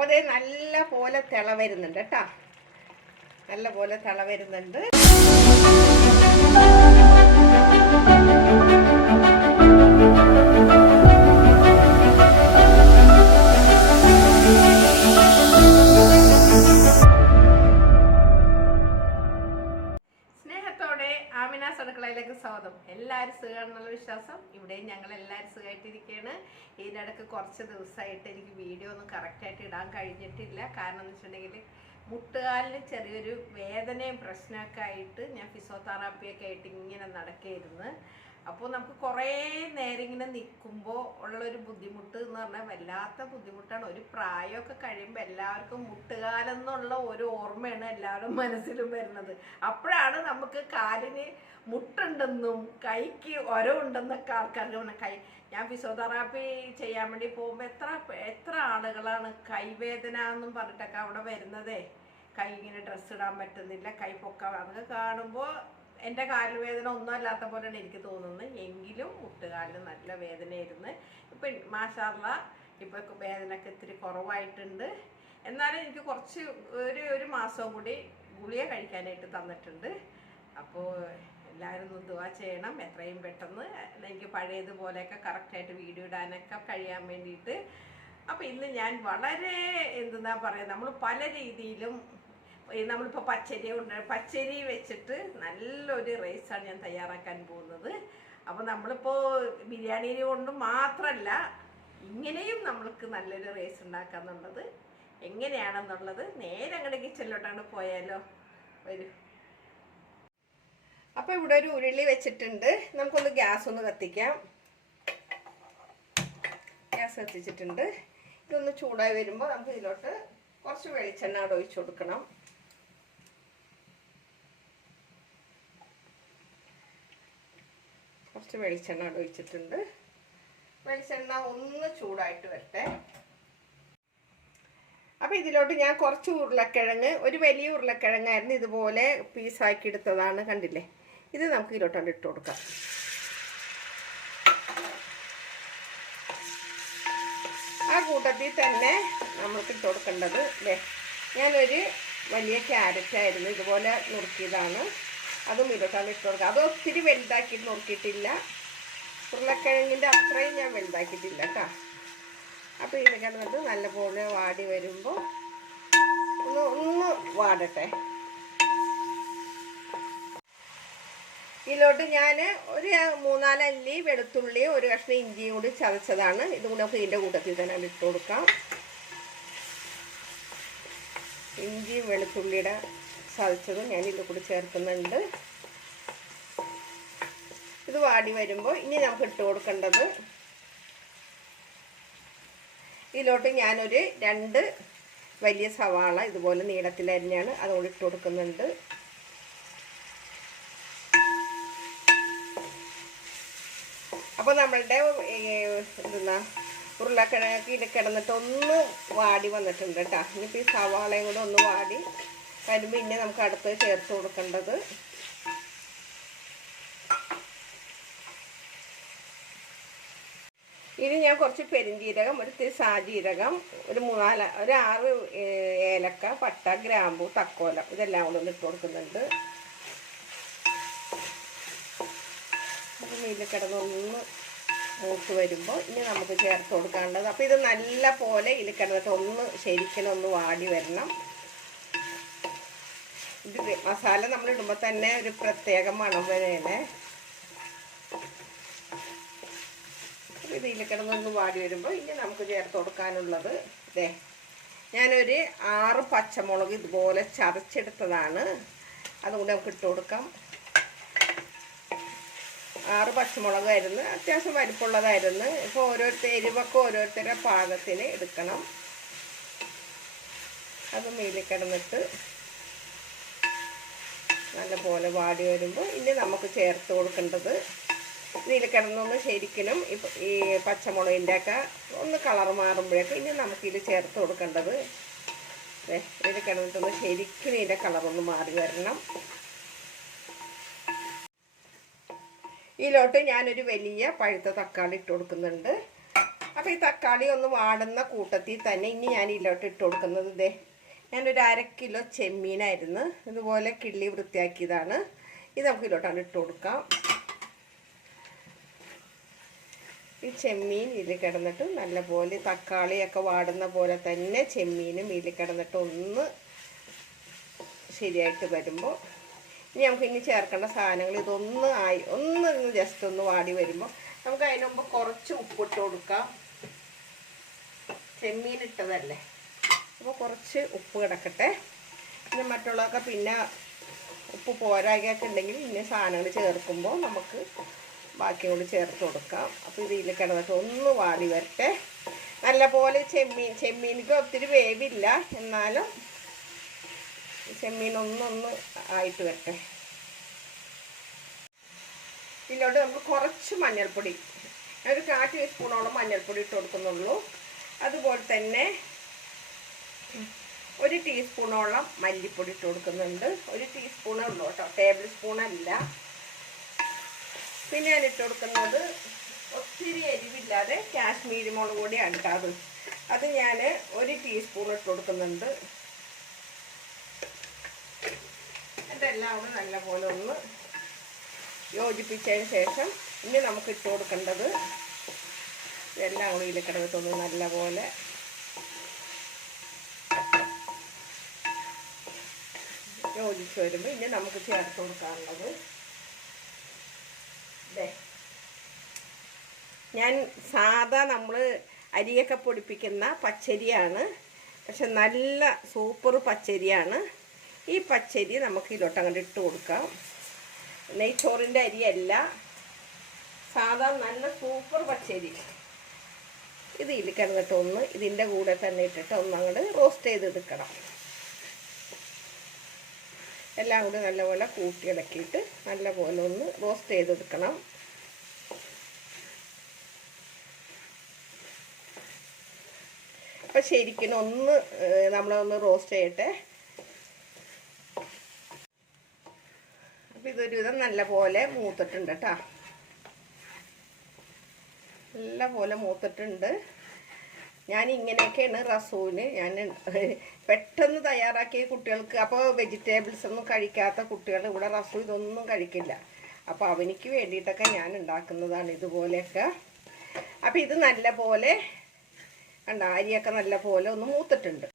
അപ്പോൾ അത് നല്ല പോലെ തിള വരുന്നുണ്ട് കേട്ടോ. നല്ല പോലെ തിള വരുന്നുണ്ട്. ആമിനാസ് അടുക്കളയിലേക്ക് സ്വാഗതം. എല്ലാവരും സുഖമാണെന്നുള്ള വിശ്വാസം. ഇവിടെയും ഞങ്ങൾ എല്ലാവരും സുഖമായിട്ടിരിക്കുകയാണ്. ഇതിനിടയ്ക്ക് കുറച്ച് ദിവസമായിട്ട് എനിക്ക് വീഡിയോ ഒന്നും കറക്റ്റായിട്ട് ഇടാൻ കഴിഞ്ഞിട്ടില്ല. കാരണം എന്ന് വെച്ചിട്ടുണ്ടെങ്കിൽ മുട്ടുകാലിന് ചെറിയൊരു വേദനയും പ്രശ്നമൊക്കെ ആയിട്ട് ഞാൻ ഫിസിയോതെറാപ്പിയൊക്കെ ആയിട്ട് ഇങ്ങനെ നടക്കുകയായിരുന്നു. അപ്പോൾ നമുക്ക് കുറേ നേരം ഇങ്ങനെ നിൽക്കുമ്പോൾ ഉള്ളൊരു ബുദ്ധിമുട്ട് എന്ന് പറഞ്ഞാൽ വല്ലാത്ത ബുദ്ധിമുട്ടാണ്. ഒരു പ്രായമൊക്കെ കഴിയുമ്പോൾ എല്ലാവർക്കും മുട്ടുകാലെന്നുള്ള ഒരു ഓർമ്മയാണ് എല്ലാവരും മനസ്സിലും വരുന്നത്. അപ്പോഴാണ് നമുക്ക് കാലിന് മുട്ടുണ്ടെന്നും കൈക്ക് ഒരവുണ്ടെന്നൊക്കെ ആൾക്കാർക്ക് പറഞ്ഞാൽ ഞാൻ ഫിസിയോതെറാപ്പി ചെയ്യാൻ വേണ്ടി പോകുമ്പോൾ എത്ര ആളുകളാണ് കൈവേദന എന്നും പറഞ്ഞിട്ടൊക്കെ അവിടെ വരുന്നതേ. കൈ ഇങ്ങനെ ഡ്രസ്സ് ഇടാൻ പറ്റുന്നില്ല, കൈ പൊക്കാൻ, അതൊക്കെ കാണുമ്പോൾ എൻ്റെ കാലുവേദന ഒന്നും അല്ലാത്ത പോലെയാണ് എനിക്ക് തോന്നുന്നത്. എങ്കിലും മുട്ടുകാലിന് നല്ല വേദനയായിരുന്നു. ഇപ്പം മാഷാഅല്ലാഹ് ഇപ്പോൾ വേദനയൊക്കെ ഇത്തിരി കുറവായിട്ടുണ്ട്. എന്നാലും എനിക്ക് കുറച്ച് ഒരു മാസവും കൂടി ഗുളിക കഴിക്കാനായിട്ട് തന്നിട്ടുണ്ട്. അപ്പോൾ എല്ലാവരും ഒന്ന് ദുആ ചെയ്യണം എത്രയും പെട്ടെന്ന് എനിക്ക് പഴയതുപോലെയൊക്കെ കറക്റ്റായിട്ട് വീഡിയോ ഇടാനൊക്കെ കഴിയാൻ വേണ്ടിയിട്ട്. അപ്പോൾ ഇന്ന് ഞാൻ വളരെ എന്താ പറയുക, നമ്മൾ പല രീതിയിലും നമ്മളിപ്പോൾ പച്ചരി വെച്ചിട്ട് നല്ലൊരു റൈസാണ് ഞാൻ തയ്യാറാക്കാൻ പോകുന്നത്. അപ്പോൾ നമ്മളിപ്പോൾ ബിരിയാണി കൊണ്ട് മാത്രമല്ല ഇങ്ങനെയും നമ്മൾക്ക് നല്ലൊരു റൈസ് ഉണ്ടാക്കാന്നുള്ളത് എങ്ങനെയാണെന്നുള്ളത് നേരെ അങ്ങോട്ട് കിച്ചണിലോട്ടാണ് പോയാലോ. വരും. അപ്പോൾ ഇവിടെ ഒരു ഉരുളി വെച്ചിട്ടുണ്ട്. നമുക്കൊന്ന് ഗ്യാസ് ഒന്ന് കത്തിക്കാം. ഗ്യാസ് കത്തിച്ചിട്ടുണ്ട്. ഇതൊന്ന് ചൂടായി വരുമ്പോൾ നമുക്ക് ഇതിലോട്ട് കുറച്ച് വെളിച്ചെണ്ണ അവിടെ ഒഴിച്ചു കൊടുക്കണം. കുറച്ച് വെളിച്ചെണ്ണ അവിടെ ഒഴിച്ചിട്ടുണ്ട്. വെളിച്ചെണ്ണ ഒന്ന് ചൂടായിട്ട് വരട്ടെ. അപ്പോൾ ഇതിലോട്ട് ഞാൻ കുറച്ച് ഉരുളക്കിഴങ്ങ്, ഒരു വലിയ ഉരുളക്കിഴങ്ങായിരുന്നു, ഇതുപോലെ പീസാക്കി എടുത്തതാണ്, കണ്ടില്ലേ. ഇത് നമുക്ക് ഇതിലോട്ടാണ് ഇട്ട് കൊടുക്കാം. ആ കൂട്ടത്തിൽ തന്നെ നമുക്ക് ഇട്ട് കൊടുക്കേണ്ടത് അല്ലേ, ഞാനൊരു വലിയ ക്യാരറ്റായിരുന്നു ഇതുപോലെ നുറുക്കിയതാണ്, അതും ഇതിലോട്ടാണ് ഇട്ട് കൊടുക്കുക. അത് ഒത്തിരി വലുതാക്കിയിട്ട് നുറുക്കിയിട്ടില്ല, ഉരുളക്കിഴങ്ങിൻ്റെ അത്രയും ഞാൻ വലുതാക്കിയിട്ടില്ല കേട്ടോ. അപ്പോൾ ഇത് കിടന്നിട്ട് നല്ലപോലെ വാടി വരുമ്പോൾ ഒന്ന് വാടട്ടെ. ഇതിലോട്ട് ഞാൻ ഒരു 3-4 അല്ലി വെളുത്തുള്ളി, ഒരു കഷ്ണം ഇഞ്ചിയും കൂടി ചതച്ചതാണ്. ഇതും കൂടെ നമുക്ക് ഇതിൻ്റെ കൂട്ടത്തിൽ തന്നെ ഇട്ട് കൊടുക്കാം. ഇഞ്ചിയും വെളുത്തുള്ളിയുടെ ചതച്ചതും ഞാൻ ഇതിൽ കൂടി ചേർക്കുന്നുണ്ട്. ഇത് വാടി വരുമ്പോൾ ഇനി നമുക്ക് ഇട്ട് കൊടുക്കേണ്ടത്, ഇതിലോട്ട് ഞാനൊരു 2 വലിയ സവാള ഇതുപോലെ നീളത്തിലരിഞ്ഞാണ് അതുകൊണ്ട് ഇട്ട് കൊടുക്കുന്നുണ്ട്. അപ്പോൾ നമ്മളുടെ എന്താ ഉരുളക്കിഴങ്ങൊക്കെ ഇതിൽ കിടന്നിട്ട് ഒന്ന് വാടി വന്നിട്ടുണ്ട് കേട്ടോ. ഇനിയിപ്പോൾ ഈ സവാളയും കൂടെ ഒന്ന് വാടി വരുമ്പോൾ ഇനി നമുക്ക് അടുത്ത് ചേർത്ത് കൊടുക്കേണ്ടത് ഇനി ഞാൻ കുറച്ച് പെരിഞ്ജീരകം, ഒരു ഇത്തിരി സാജീരകം, ഒരു 6 ഏലക്ക, പട്ട, ഗ്രാമ്പു, തക്കോലം, ഇതെല്ലാം കൂടെ ഒന്ന് ഇട്ട് കൊടുക്കുന്നുണ്ട്. ഇതിൽ കിടന്നൊന്ന് മൂത്ത് വരുമ്പോൾ ഇനി നമുക്ക് ചേർത്ത് കൊടുക്കാനുള്ളത്. അപ്പോൾ ഇത് നല്ല പോലെ ഇതിൽ കിടന്നിട്ട് ഒന്ന് ശരിക്കും ഒന്ന് വാടി വരണം. ഇത് മസാല നമ്മൾ ഇടുമ്പോൾ തന്നെ ഒരു പ്രത്യേക മണം വരെയാണ്. ഇതിൽ കിടന്നൊന്ന് വാടി വരുമ്പോൾ ഇനി നമുക്ക് ചേർത്ത് കൊടുക്കാനുള്ളത് ഇതേ, ഞാനൊരു 6 പച്ചമുളക് ഇതുപോലെ ചതച്ചെടുത്തതാണ്, അതുകൊണ്ട് നമുക്ക് ഇട്ട് കൊടുക്കാം. 6 പച്ചമുളകായിരുന്നു, അത്യാവശ്യം വലിപ്പമുള്ളതായിരുന്നു. ഇപ്പോൾ ഓരോരുത്തർ എരിവൊക്കെ ഓരോരുത്തരുടെ പാകത്തിന് എടുക്കണം. അത് മേലിൽ കിടന്നിട്ട് നല്ലപോലെ വാടി വരുമ്പോൾ ഇനി നമുക്ക് ചേർത്ത് കൊടുക്കേണ്ടത്, ഇതിൽ കിടന്നൊന്ന് ശരിക്കും ഈ പച്ചമുളകിൻ്റെ ഒക്കെ ഒന്ന് കളർ മാറുമ്പോഴേക്കും ഇനി നമുക്കിത് ചേർത്ത് കൊടുക്കേണ്ടത്, ഇതിൽ കിടന്നിട്ടൊന്ന് ശരിക്കും ഇതിൻ്റെ കളറൊന്ന് മാറി വരണം. ഇതിലോട്ട് ഞാനൊരു വലിയ പഴുത്ത തക്കാളി ഇട്ട് കൊടുക്കുന്നുണ്ട്. അപ്പോൾ ഈ തക്കാളി ഒന്ന് വാടുന്ന കൂട്ടത്തിൽ തന്നെ ഇനി ഞാൻ ഇതിലോട്ട് ഇട്ട് കൊടുക്കുന്നത് ഇതേ ഞാനൊരു 1/2 കിലോ ചെമ്മീനായിരുന്നു ഇതുപോലെ കിള്ളി വൃത്തിയാക്കിയതാണ്. ഇത് നമുക്ക് ഇതിലോട്ടാണ് ഇട്ട് കൊടുക്കാം. ഈ ചെമ്മീൻ ഇതിൽ കിടന്നിട്ട് നല്ലപോലെ തക്കാളിയൊക്കെ വാടുന്ന പോലെ തന്നെ ചെമ്മീനും ഇതിൽ കിടന്നിട്ട് ഒന്ന് ശരിയായിട്ട് വരുമ്പോൾ ഇനി നമുക്ക് ഇനി ചേർക്കേണ്ട സാധനങ്ങൾ ഒന്ന് ജസ്റ്റ് ഒന്ന് വാടി വരുമ്പോൾ നമുക്ക് അതിന് മുമ്പ് കുറച്ച് ഉപ്പിട്ട് കൊടുക്കാം. ചെമ്മീൻ ഇട്ടതല്ലേ, അപ്പോൾ കുറച്ച് ഉപ്പ് കിടക്കട്ടെ. പിന്നെ മറ്റുള്ളതൊക്കെ പിന്നെ ഉപ്പ് പോരാകൊക്കെ ഉണ്ടെങ്കിൽ ഇനി സാധനങ്ങൾ ചേർക്കുമ്പോൾ നമുക്ക് ബാക്കിയും കൂടി ചേർത്ത് കൊടുക്കാം. അപ്പോൾ ഇതിൽ കിടന്നിട്ട് ഒന്ന് വാടി വരട്ടെ. നല്ലപോലെ ചെമ്മീനിക്ക് ഒത്തിരി വേവില്ല, എന്നാലും ചെമ്മീൻ ഒന്ന് ആയിട്ട് വരട്ടെ. ഇതിലോട്ട് നമുക്ക് കുറച്ച് മഞ്ഞൾപ്പൊടി, ഒരു 1/4 ടീസ്പൂണോളം മഞ്ഞൾപ്പൊടി ഇട്ട് കൊടുക്കുന്നുള്ളൂ. അതുപോലെ തന്നെ 1 ടീസ്പൂണോളം മല്ലിപ്പൊടി ഇട്ട് കൊടുക്കുന്നുണ്ട്. 1 ടീസ്പൂണേ ഉള്ളൂ കേട്ടോ, ടേബിൾ സ്പൂണല്ല. പിന്നെ ഞാൻ ഇട്ട് കൊടുക്കുന്നത് ഒത്തിരി എരിവില്ലാതെ കാശ്മീരി മുളക് പൊടിയാണ് കേട്ടോ. അത് ഞാൻ 1 ടീസ്പൂൺ ഇട്ട് കൊടുക്കുന്നുണ്ട്. ഇതെല്ലാം കൂടെ നല്ലപോലെ ഒന്ന് യോജിപ്പിച്ചതിന് ശേഷം ഇനി നമുക്ക് ഇട്ട് കൊടുക്കേണ്ടത് ഇതെല്ലാം കൂടി ഇതിൽ കിടന്നിട്ടൊന്ന് നല്ലപോലെ യോജിച്ച് വരുമ്പോൾ ഇനി നമുക്ക് ചേർത്ത് കൊടുക്കാനുള്ളത് ഞാൻ സാധാ നമ്മൾ അരിയൊക്കെ പൊടിപ്പിക്കുന്ന പച്ചരിയാണ്, പക്ഷെ നല്ല സൂപ്പർ പച്ചരിയാണ്. ഈ പച്ചരി നമുക്ക് ഇതിലോട്ട് അങ്ങോട്ട് ഇട്ട് കൊടുക്കാം. നെയ്ച്ചോറിൻ്റെ അരിയല്ല, സാധാ നല്ല സൂപ്പർ പച്ചരി. ഇത് ഇതിൽ കിടന്നിട്ട് ഒന്ന് ഇതിൻ്റെ കൂടെ തന്നെ ഇട്ടിട്ട് ഒന്ന് അങ്ങോട്ട് റോസ്റ്റ് ചെയ്തെടുക്കണം. എല്ലാം കൂടി നല്ലപോലെ കൂട്ടിയിളക്കിയിട്ട് നല്ലപോലെ ഒന്ന് റോസ്റ്റ് ചെയ്തെടുക്കണം. അപ്പം ശരിക്കും ഒന്ന് നമ്മളൊന്ന് റോസ്റ്റ് ചെയ്യട്ടെ. അപ്പം ഇതൊരുവിധം നല്ലപോലെ മൂത്തിട്ടുണ്ട് കേട്ടോ, നല്ലപോലെ മൂത്തിട്ടുണ്ട്. ഞാൻ ഇങ്ങനെയൊക്കെയാണ് റസൂന് ഞാൻ പെട്ടെന്ന് തയ്യാറാക്കിയ കുട്ടികൾക്ക്. അപ്പോൾ വെജിറ്റബിൾസ് ഒന്നും കഴിക്കാത്ത കുട്ടികൾ ഇവിടെ റസൂ ഇതൊന്നും കഴിക്കില്ല. അപ്പോൾ അവനിക്ക് വേണ്ടിയിട്ടൊക്കെ ഞാൻ ഉണ്ടാക്കുന്നതാണ് ഇതുപോലെയൊക്കെ. അപ്പോൾ ഇത് നല്ലപോലെ കണ്ട അരിയൊക്കെ നല്ലപോലെ ഒന്ന് മൂത്തിട്ടുണ്ട്.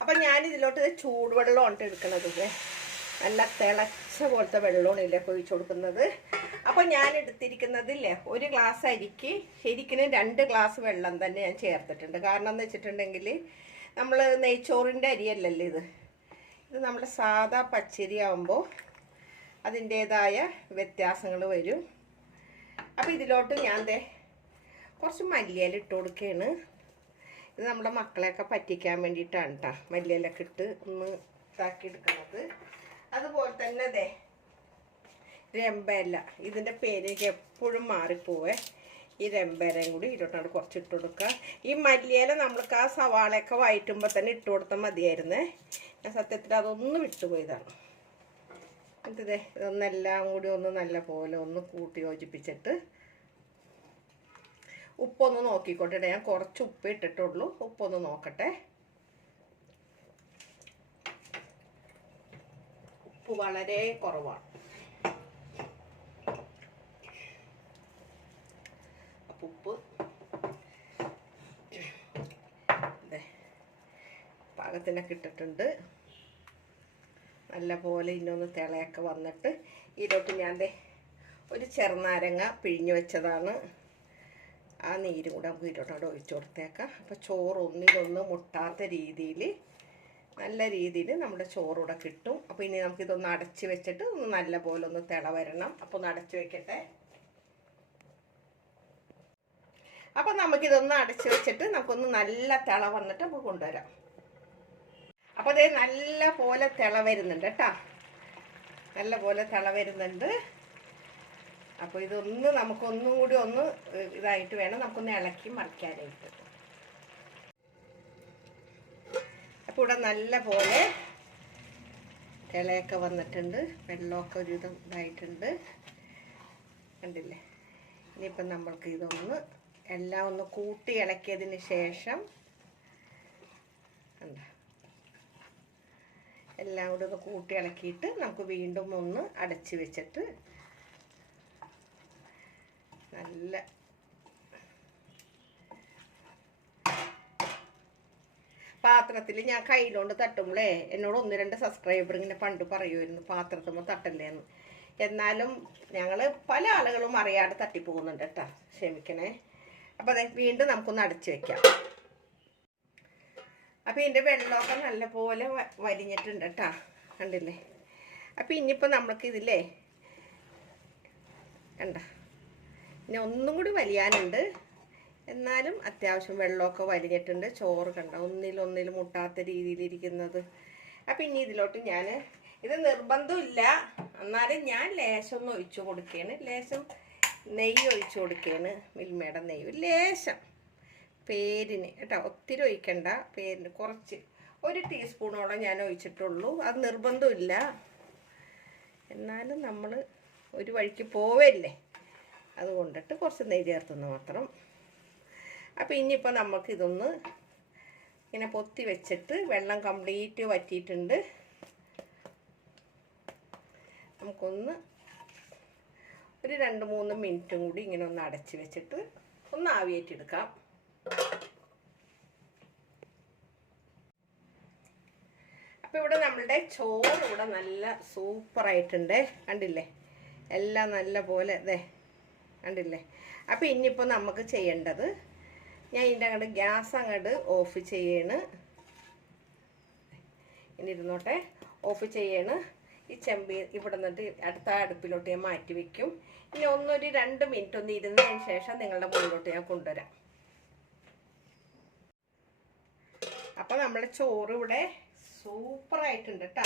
അപ്പം ഞാനിതിലോട്ട് ചൂടുവെള്ളമാണ് എടുക്കുന്നത്. നല്ല തിളച്ച പോലത്തെ വെള്ളമാണ് ഇതിലേക്ക് ഒഴിച്ചു കൊടുക്കുന്നത്. അപ്പോൾ ഞാൻ എടുത്തിരിക്കുന്നതില്ലേ 1 ഗ്ലാസ് അരിക്ക് ശരിക്കും 2 ഗ്ലാസ് വെള്ളം തന്നെ ഞാൻ ചേർത്തിട്ടുണ്ട്. കാരണം എന്ന് വെച്ചിട്ടുണ്ടെങ്കിൽ നമ്മൾ നെയ്ച്ചോറിൻ്റെ അരിയല്ലല്ലോ ഇത് നമ്മുടെ സാധാ പച്ചരി ആകുമ്പോൾ അതിൻ്റേതായ വ്യത്യാസങ്ങൾ വരും. അപ്പോൾ ഇതിലോട്ട് ഞാൻ കുറച്ച് മല്ലിയില ഇട്ട് കൊടുക്കുകയാണ്. ഇത് നമ്മുടെ മക്കളെയൊക്കെ പറ്റിക്കാൻ വേണ്ടിയിട്ടാണ് കേട്ടോ മല്ലിയിലൊക്കെ ഇട്ട് ഒന്ന് ഇതാക്കി എടുക്കുന്നത്. അതുപോലെ തന്നെ രമ്പയില, ഇതിൻ്റെ പേര് എനിക്ക് എപ്പോഴും മാറിപ്പോവേ. ഈ രമ്പയിലയും കൂടി ഇതിലോട്ടാണ് കുറച്ച് ഇട്ട് കൊടുക്കുക. ഈ മല്ലിയില നമ്മൾക്ക് ആ സവാളയൊക്കെ വഴറ്റുമ്പോൾ തന്നെ ഇട്ട് കൊടുത്താൽ മതിയായിരുന്നേ. ഞാൻ സത്യത്തിൽ അതൊന്നും വിട്ടുപോയതാണ്. ഇതൊന്നെല്ലാം കൂടി ഒന്ന് നല്ല പോലെ ഒന്ന് കൂട്ടി യോജിപ്പിച്ചിട്ട് ഉപ്പൊന്ന് നോക്കിക്കോട്ടെ. ഞാൻ കുറച്ച് ഉപ്പ് ഇട്ടിട്ടുള്ളൂ, ഉപ്പൊന്ന് നോക്കട്ടെ. ഉപ്പ് വളരെ കുറവാണ്. അപ്പം ഉപ്പ് പാകത്തിനൊക്കെ ഇട്ടിട്ടുണ്ട്. നല്ല പോലെ ഇന്നൊന്ന് തിളയൊക്കെ വന്നിട്ട് ഇതിലോട്ട് ഞാൻ ഒരു ചെറുനാരങ്ങ പിഴിഞ്ഞ് വെച്ചതാണ്. ആ നീരും കൂടെ നമുക്ക് ഇതിലോട്ട് ഒഴിച്ചു കൊടുത്തേക്കാം. അപ്പോൾ ചോറ് ഒന്നിലൊന്ന് മുട്ടാത്ത രീതിയിൽ നല്ല രീതിയിൽ നമ്മുടെ ചോറൂടെ കിട്ടും. അപ്പോൾ ഇനി നമുക്കിതൊന്ന് അടച്ച് വെച്ചിട്ട് ഒന്ന് നല്ല പോലെ ഒന്ന് തിള വരണം. അപ്പോൾ ഒന്ന് അടച്ച് വെക്കട്ടെ. അപ്പോൾ നമുക്കിതൊന്ന് അടച്ച് വെച്ചിട്ട് നമുക്കൊന്ന് നല്ല തിള വന്നിട്ട് നമുക്ക് കൊണ്ടുവരാം. അപ്പോൾ അതേ നല്ല പോലെ തിള വരുന്നുണ്ട് കേട്ടോ, നല്ല പോലെ തിള വരുന്നുണ്ട്. അപ്പോൾ ഇതൊന്ന് നമുക്കൊന്നും കൂടി ഒന്ന് ഇതായിട്ട് വേണം നമുക്കൊന്ന് ഇളക്കി മറിക്കാനായിട്ട്. അപ്പോൾ ഇവിടെ നല്ല പോലെ തിളയൊക്കെ വന്നിട്ടുണ്ട്, വെള്ളമൊക്കെ ഒരുവിധം ഇതായിട്ടുണ്ട്, കണ്ടില്ലേ. ഇനിയിപ്പം നമ്മൾക്ക് ഇതൊന്ന് എല്ലാം ഒന്ന് കൂട്ടി ഇളക്കിയതിന് ശേഷം എല്ലാം കൂടി ഒന്ന് കൂട്ടി ഇളക്കിയിട്ട് നമുക്ക് വീണ്ടും ഒന്ന് അടച്ച് വെച്ചിട്ട് നല്ല പാത്രത്തിൽ ഞാൻ കയ്യിലോണ്ട് തട്ടുമ്പോഴേ എന്നോട് 1-2 സബ്സ്ക്രൈബർ ഇങ്ങനെ പണ്ട് പറയുമായിരുന്നു പാത്രത്തുമ്പോൾ തട്ടല്ലേന്ന്. എന്നാലും ഞങ്ങൾ പല ആളുകളും അറിയാതെ തട്ടിപ്പോകുന്നുണ്ട് കേട്ടോ, ക്ഷമിക്കണേ. അപ്പോൾ അതെ വീണ്ടും നമുക്കൊന്ന് അടച്ചു വെക്കാം. അപ്പോൾ ഇതിൻ്റെ വെള്ളമൊക്കെ നല്ലപോലെ വലിഞ്ഞിട്ടുണ്ട് കേട്ടോ, കണ്ടില്ലേ. അപ്പോൾ ഇനിയിപ്പോൾ നമുക്ക് ഇതില്ലേ കണ്ട, ഇനി ഒന്നും കൂടി വലിയാനുണ്ട്. എന്നാലും അത്യാവശ്യം വെള്ളമൊക്കെ വലിഞ്ഞിട്ടുണ്ട്. ചോറ് കണ്ട ഒന്നിലൊന്നിൽ മുട്ടാത്ത രീതിയിലിരിക്കുന്നത്. അപ്പം ഇനി ഇതിലോട്ട് ഞാൻ ഇത് നിർബന്ധമില്ല, എന്നാലും ഞാൻ ലേശം ഒന്ന് ഒഴിച്ചു കൊടുക്കുകയാണ്. ലേശം നെയ്യ് ഒഴിച്ചു കൊടുക്കുകയാണ്, മിൽമയുടെ നെയ്യ് ലേശം പേരിന് കേട്ടോ, ഒത്തിരി ഒഴിക്കണ്ട, പേരിന് കുറച്ച് 1 ടീസ്പൂണോളം ഞാൻ ഒഴിച്ചിട്ടുള്ളൂ. അത് നിർബന്ധമില്ല, എന്നാലും നമ്മൾ ഒരു വഴിക്ക് പോവല്ലേ, അതുകൊണ്ടിട്ട് കുറച്ച് നെയ്യ് ചേർത്തുന്നു മാത്രം. അപ്പോൾ ഇനിയിപ്പോൾ നമുക്കിതൊന്ന് ഇങ്ങനെ പൊത്തി വെച്ചിട്ട് വെള്ളം കംപ്ലീറ്റ് വറ്റിയിട്ടുണ്ട്. നമുക്കൊന്ന് ഒരു 2-3 മിനിറ്റും കൂടി ഇങ്ങനെ ഒന്ന് അടച്ച് വെച്ചിട്ട് ഒന്ന് ആവിയേറ്റെടുക്കാം. അപ്പോൾ ഇവിടെ നമ്മളുടെ ചോറ് ഇവിടെ നല്ല സൂപ്പറായിട്ടുണ്ട്, കണ്ടില്ലേ. എല്ലാം നല്ല പോലെ ഇതേ കണ്ടില്ലേ. അപ്പോൾ ഇനിയിപ്പോൾ നമുക്ക് ചെയ്യേണ്ടത്, ഞാൻ ഇതിൻ്റെ അങ്ങോട്ട് ഗ്യാസ് അങ്ങോട്ട് ഓഫ് ചെയ്യാണ്. ഇനി ഇരുന്നോട്ടെ, ഓഫ് ചെയ്യാണ്. ഈ ചെമ്പി ഇവിടെ നിന്നിട്ട് അടുത്ത അടുപ്പിലോട്ട് ഞാൻ മാറ്റി വയ്ക്കും. ഇനി ഒന്നൊരു 2 മിനിറ്റ് ഒന്ന് ഇരുന്നതിന് ശേഷം നിങ്ങളുടെ മുന്നിലോട്ട് ഞാൻ കൊണ്ടുവരാം. അപ്പോൾ നമ്മുടെ ചോറ് ഇവിടെ സൂപ്പറായിട്ടുണ്ട് കേട്ടോ.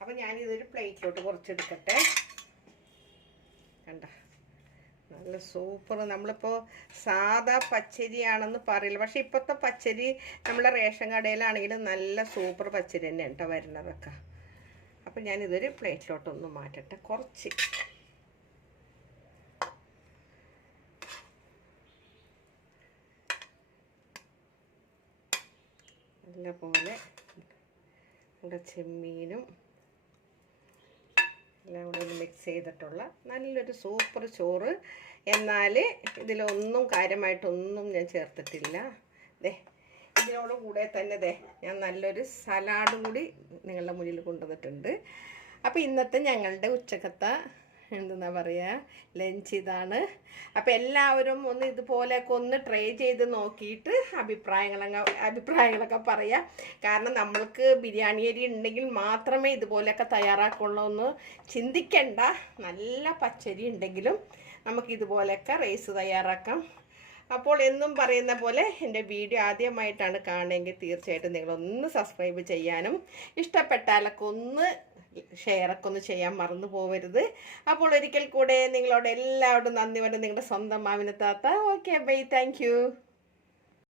അപ്പോൾ ഞാനിതൊരു പ്ലേറ്റിലോട്ട് കുറച്ചെടുക്കട്ടെ. കണ്ട നല്ല സൂപ്പർ. നമ്മളിപ്പോൾ സാധാ പച്ചരിയാണെന്ന് പറയില്ല, പക്ഷെ ഇപ്പോഴത്തെ പച്ചരി നമ്മളെ റേഷൻ കടയിലാണെങ്കിലും നല്ല സൂപ്പർ പച്ചരി തന്നെയാണ് കേട്ടോ വരുന്നതൊക്കെ. അപ്പം ഞാനിതൊരു പ്ലേറ്റിലോട്ടൊന്ന് മാറ്റട്ടെ. കുറച്ച് നല്ലപോലെ നമ്മുടെ ചെമ്മീനും എല്ലാം കൂടെ ഒന്ന് മിക്സ് ചെയ്തിട്ടുള്ള നല്ലൊരു സൂപ്പർ ചോറ്. എന്നാൽ ഇതിലൊന്നും കാര്യമായിട്ടൊന്നും ഞാൻ ചേർത്തിട്ടില്ല. ദേ ഇതിനോട് കൂടെ തന്നെ ദേ ഞാൻ നല്ലൊരു സലാഡ് കൂടി നിങ്ങളുടെ മുന്നിൽ കൊണ്ടുവന്നിട്ടുണ്ട്. അപ്പോൾ ഇന്നത്തെ ഞങ്ങളുടെ ഉച്ചക്കത്തെ എന്താ പറയുക ലഞ്ച് ഇതാണ്. അപ്പോൾ എല്ലാവരും ഒന്ന് ഇതുപോലെയൊക്കെ ഒന്ന് ട്രൈ ചെയ്ത് നോക്കിയിട്ട് അഭിപ്രായങ്ങളൊക്കെ പറയാം. കാരണം നമ്മൾക്ക് ബിരിയാണി അരി ഉണ്ടെങ്കിൽ മാത്രമേ ഇതുപോലെയൊക്കെ തയ്യാറാക്കുള്ളൂ എന്ന് ചിന്തിക്കണ്ട. നല്ല പച്ചരി ഉണ്ടെങ്കിലും നമുക്ക് ഇതുപോലെയൊക്കെ റൈസ് തയ്യാറാക്കാം. അപ്പോൾ എന്നും പറയുന്ന പോലെ എൻ്റെ വീഡിയോ ആദ്യമായിട്ടാണ് കാണുന്നതെങ്കിൽ തീർച്ചയായിട്ടും നിങ്ങളൊന്ന് സബ്സ്ക്രൈബ് ചെയ്യാനും ഇഷ്ടപ്പെട്ടാലൊക്കെ ഒന്ന് ഷെയറൊക്കെ ഒന്ന് ചെയ്യാൻ മറന്നു പോകരുത്. അപ്പോൾ ഒരിക്കൽ കൂടെ നിങ്ങളോട് എല്ലാവരോടും നന്ദി പറഞ്ഞ് നിങ്ങളുടെ സ്വന്തം മാമിന താത്ത. Okay bye, thank you.